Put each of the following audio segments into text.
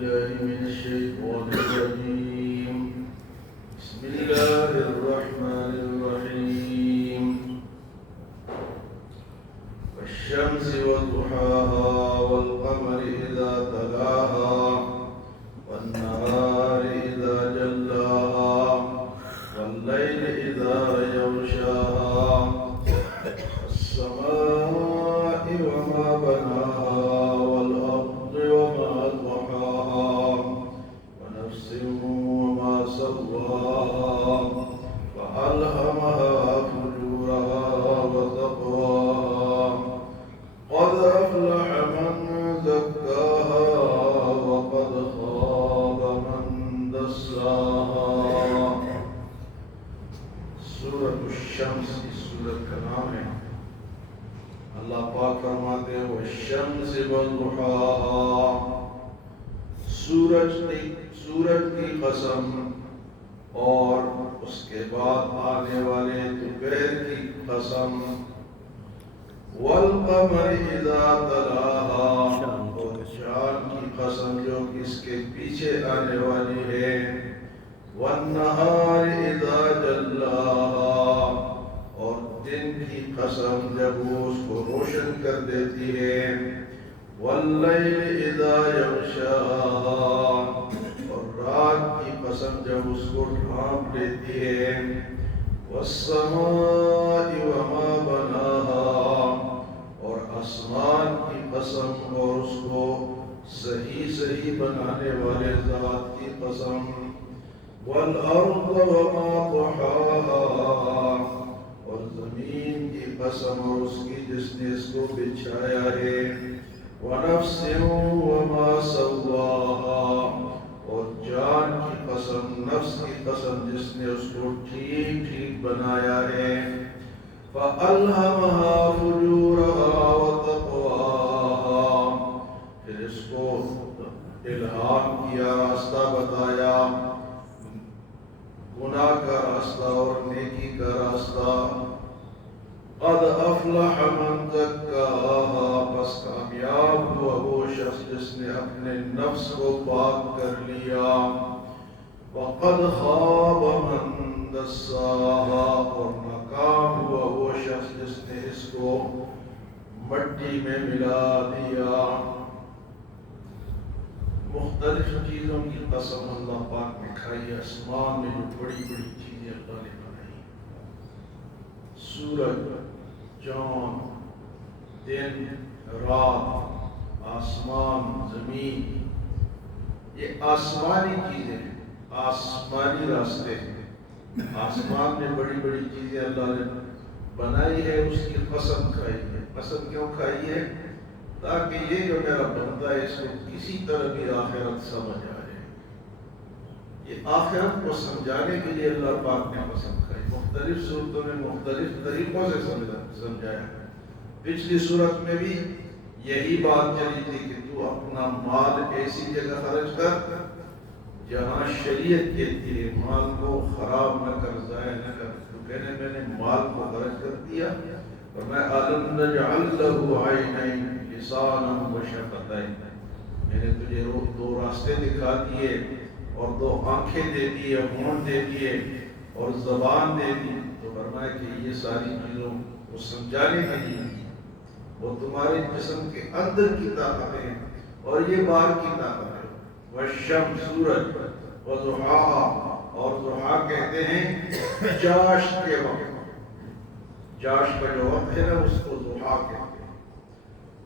بالله من الشيطان الرجيم. بسم الله الرحمن الرحيم. والشمس وضحاها والقمر إذا تلاها والنهار إذا جلاها والليل إذا يغشاها والسماء وما بناها والأرض وما طحاها ونفس وما سواها فألهمها فجورها وتقواها قد أفلح من زكاها وقد خاب من دساها. سورة الشمس اس سورت کا نام ہے. اللہ پاک فرماتے ہیں والشمس وضحاها، سورج کی قسم اور اس کے بعد آنے والے دوپہر کی قسم. والقمر اذا تلاها، اور چاند کی قسم جو اس کے پیچھے آنے والی ہے. والنہار اذا جلاها، اور دن کی قسم جب وہ اس کو روشن کر دیتی ہے. واللیل اذا یغشاها، اور رات کی قسم جب اس کو ڈھانپ لیتی ہے. والسماء وما بناها، اور آسمان کی قسم اور اس کو صحیح بنانے والے ذات کی قسم. والارض وما طحاها، اور زمین کی قسم اور اس کی جس نے اس کو بچھایا ہے. ونفس وما سواها، اور جان کی قسم، نفس کی قسم جس نے اس کو ٹھیک بنایا ہے. فألهمها فجورها وتقواها، پھر اس کو الہام کیا، راستہ بتایا، گناہ کا راستہ اور نیکی کا راستہ. قد افلح من زکاها، پس کامیاب ہوا وہ شخص جس نے اپنے نفس کو پاک کر لیا. وقد خاب من دساها، اور ناکام ہوا وہ شخص جس نے اس کو مٹی میں ملا دیا. مختلف چیزوں کی قسم اللہ پاک نے کھائی. آسمان میں جو بڑی چیزیں اللہ نے بنائی، سورج، چاند، دن، رات، آسمان، زمین، یہ آسمانی چیزیں ہیں، آسمانی راستے ہیں. آسمان میں بڑی چیزیں اللہ نے بنائی ہے، اس کی قسم کھائی ہے. قسم کیوں کھائی ہے؟ تاکہ یہ جو میرا بندہ ہے اس کو کسی طرح بھی آخرت سمجھ آ جائے. یہ آخرت کو سمجھانے کے لیے اللہ پاک نے قسم کھائی. مختلف صورتوں میں مختلف طریقوں سے سمجھایا. پچھلی صورت میں بھی یہی بات چلی تھی کہ تو اپنا مال ایسی جگہ خرچ کر جہاں شریعت کہتی ہے مال کو خراب نہ کر، ضائع نہ کر. تو کہنے میں نے مال کو خرچ کر دیا، اور میں أَلَمْ نَجْعَلْ لَهُ عَيْنَيْنِ لِسَانًا وَشَفَتَيْنِ، میں نے تجھے دو راستے دکھا دیے اور دو آنکھیں دے دی، ہونٹ دے دیے اور زبان دے دی. تو فرمایا کہ یہ ساری چیزوں کو سمجھانے کے لیے وہ تمہارے جسم کے اندر کی طاقت ہے اور یہ باہر کی طاقت ہے. والشمس، سورج، وضحاها، اور ضحا کہتے ہیں چاش کے وقت. چاش کا جو وقت ہے نا اس کو ضحا کہتے ہیں.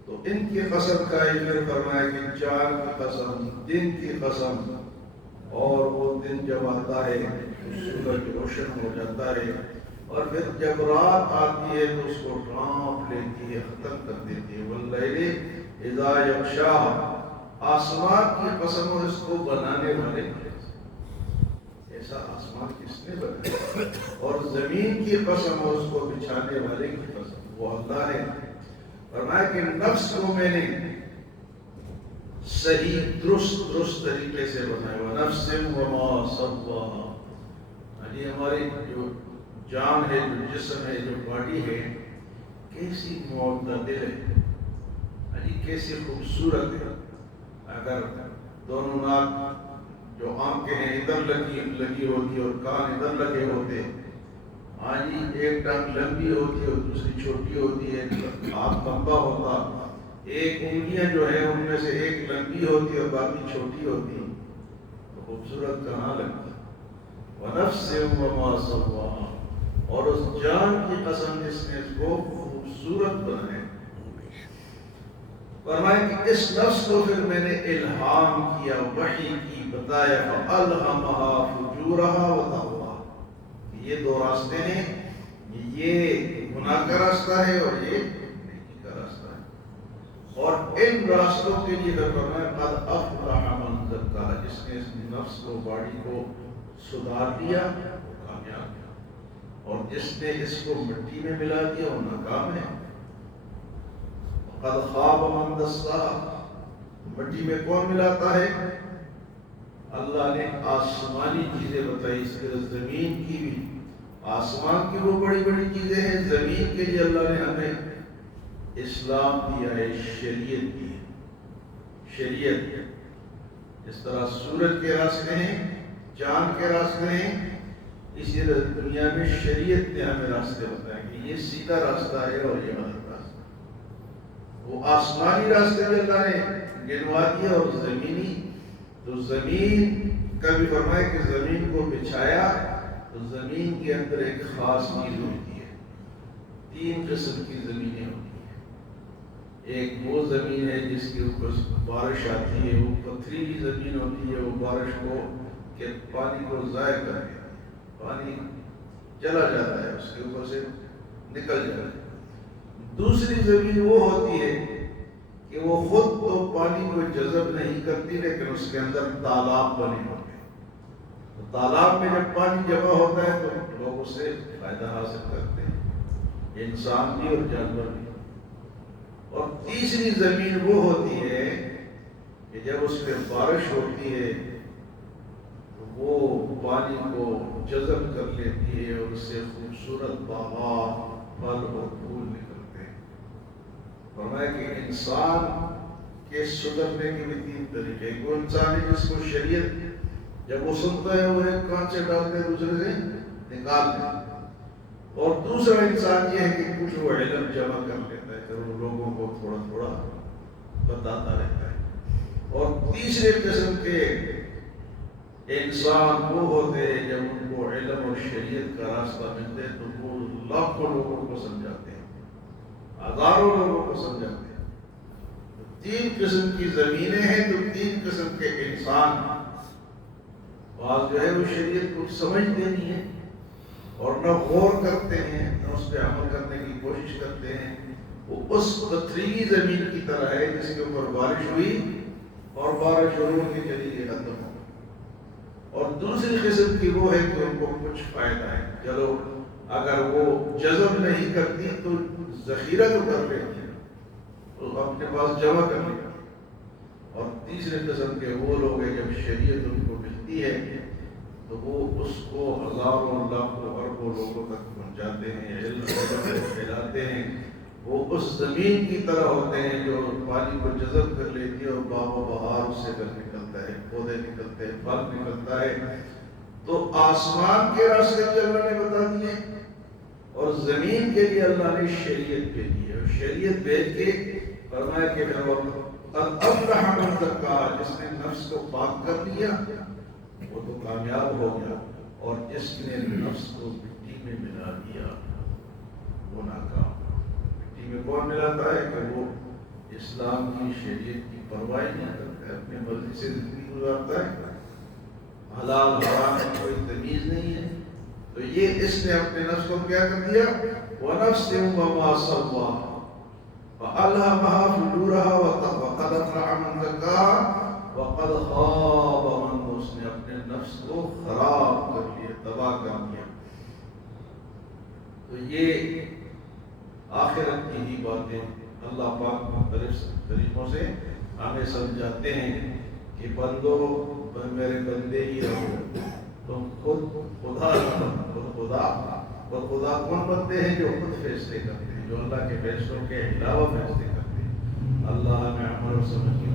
تو ان کی قسم کھائی. پھر فرمایا کہ چاند کی قسم، دن کی قسم، اور وہ دن جب آتا ہے سورج روشن ہو جاتا ہے، اور پھر جب رات آتی ہے تو اس کو ڈھانپ لیتی ہے، ختم کر دیتی ہے. واللیل اذا یغشاها، آسمان کی قسم اور اس کو بنانے والے کی قسم. ایسا آسمان کس نے بنایا؟ اور زمین کی قسم اور اس کو بچھانے والے کی قسم وہ اللہ ہے. فرمایا کہ نفس کو میں نے صحیح درست طریقے سے بنایا. وَنَفْسٍ وَمَا سَوَّاهَا، یعنی ہماری جو جان ہے، جو جسم ہے، جو باڈی ہے، کیسی معتدل ہے، یعنی کیسی خوبصورت ہے. اگر دونوں ناک جو آنکھیں ہیں ادھر لگی ہوتی اور کان ادھر لگے ہوتے، ہاں جی، ایک ٹانگ لمبی ہوتی ہے اور دوسری چھوٹی ہوتی ہے، ہاتھ لمبا ہوتا، ایک انگلیاں جو ہے ان میں سے ایک لمبی ہوتی اور باقی چھوٹی ہوتی، تو خوبصورت کہاں لگتا۔ وَنَفْسٍ وَمَا سَوَّاهَا، اور اس جان کی قسم جس نے اس کو خوبصورت بنائے۔ فرمایا کہ اس نفس کو پھر میں نے الہام کیا، وحی کی، بتایا، فَأَلْهَمَهَا فُجُورَهَا وَتَقْوَاهَا، یہ دو راستے ہیں، یہ گناہ کا راستہ ہے اور یہ نیکی کا راستہ ہے، اور ان راستوں کے لیے فرمایا قَدْ أَفْلَحَ مَنْ زَكَّاهَا، جس نے اس نفس کو، باڈی کو سدھار دیا وہ کامیاب ہے، اور جس نے اس کو مٹی میں ملا دیا وہ ناکام ہے۔ قد خواب من دساها، مٹی میں کون ملاتا ہے؟ اللہ نے آسمانی چیزیں بتائی، اس کے زمین کی بھی، آسمان کی وہ بڑی بڑی چیزیں ہیں، زمین کے لیے اللہ نے ہمیں اسلام دیا ہے، شریعت دی ہے۔ شریعت اس طرح سورج کے راستے ہیں، چاند کے راستے ہیں، اسی طرح دنیا میں شریعت نے ہمیں راستے بتائے کہ یہ سیدھا راستہ ہے اور یہ غلط راستہ ہے۔ وہ آسمانی راستے بھی اللہ نے گنوا دیا اور زمینی، تو زمین کا بھی فرمایا کہ زمین کو بچھایا تو زمین کے اندر ایک خاص چیز ہوتی ہے، تین قسم کی زمینیں ہوتی ہیں۔ ایک وہ زمین ہے جس کے اوپر بارش آتی ہے، وہ پتھریلی زمین ہوتی ہے، وہ بارش کو کہ پانی کو ضائع کر دیتی ہے، پانی چلا جاتا ہے، اس کے اوپر سے نکل جاتا ہے۔ دوسری زمین وہ ہوتی ہے کہ وہ خود تو پانی کو جذب نہیں کرتی لیکن اس کے اندر تالاب بنے ہوتے ہیں، تو تالاب میں جب پانی جمع ہوتا ہے تو لوگ اس سے فائدہ حاصل کرتے ہیں، انسان بھی اور جانور بھی۔ اور تیسری زمین وہ ہوتی ہے کہ جب اس پہ بارش ہوتی ہے تو وہ پانی کو جذب کر لیتی ہے اور اس سے خوبصورت باغات، پھل اور پھول نکلتے ہیں۔ فرمایا کہ انسان کے سدھرنے کے بھی تین طریقے، کوئی انسان ہے جس کو شریعت جب وہ سنتا ہے وہ ایک کان سے ڈالتے دوسرے سے نکال دیتا، اور دوسرا انسان یہ ہے کہ کچھ وہ علم جمع کر لیتا ہے کہ وہ لوگوں کو تھوڑا تھوڑا بتاتا رہتا ہے، اور تیسرے قسم کے انسان وہ ہوتے ہیں جب ان کو علم اور شریعت کا راستہ ملتے ہیں تو وہ لاکھوں لوگوں کو سمجھاتے ہیں، ہزاروں لوگوں کو سمجھاتے ہیں۔ تین قسم کی زمینیں ہیں تو تین قسم کے انسان، بعض جو ہے وہ شریعت کو سمجھتے نہیں ہیں اور نہ غور کرتے ہیں نہ اس پہ عمل کرنے کی کوشش کرتے ہیں، وہ اس پتھریلی زمین کی طرح ہے جس کے اوپر بارش ہوئی اور بارش ہونے کے ذریعے ختم ہو۔ اور دوسری قسم کی وہ ہے کہ ان کو کچھ فائدہ ہے، چلو اگر وہ جذب نہیں کرتی تو ذخیرہ تو کر لیتی ہے، تو اپنے پاس جمع کر لیتی ہے۔ اور تیسرے قسم کے وہ لوگ ہیں جب شریعت ان کو ملتی ہے تو وہ اس کو ہزاروں لاکھوں اربوں لوگوں تک پہنچاتے ہیں، علم کو پھیلاتے ہیں۔ وہ اس زمین کی طرح ہوتے ہیں جو پانی کو جذب کر لیتی ہے اور باغ و بہار اس سے پھر نکلتا ہے، پودے نکلتے ہیں، پھل نکلتا ہے۔ تو آسمان کے راستے بھی اللہ نے بتا دیے اور زمین کے لیے اللہ نے شریعت بھیجی ہے، اور شریعت بھیج کے فرمایا کہ قد افلح من زکاها، جس نے نفس کو پاک کر لیا وہ تو کامیاب ہو گیا، اور جس نے نفس کو مٹی میں ملا دیا وہ ناکام۔ مٹی میں کون ملاتا ہے کہ وہ اسلام کی شریعت کی پرواہ نہیں کرتا ہے، اپنے مرضی سے زندگی گزارتا ہے، حلال حرام میں کوئی تمیز نہیں ہے، تو یہ اس نے اپنے نفس کو کیا کر دیا؟ وَنَفْسٍ وَمَا سَوَّاهَا فَأَلْهَمَهَا فُجُورَهَا وَقَدْ أَفْلَحَ مَنْ زَكَّاهَا وَقَدْ خَابَ مَنْ، اس نے اپنے نفس کو خراب کر لیا، تباہ کر دیا۔ تو یہ آخرت کی ہی باتیں اللہ پاک مختلف طریقوں سے ہمیں سمجھاتے ہیں کہ بندو میرے بندے ہی رہو، تم خود خدا خدا کون بنتے ہیں؟ جو خود فیصلے کرتے ہیں، جو اللہ کے فیصلوں کے علاوہ فیصلے کرتے ہیں۔ اللہ ہمیں عمل اور سمجھ کی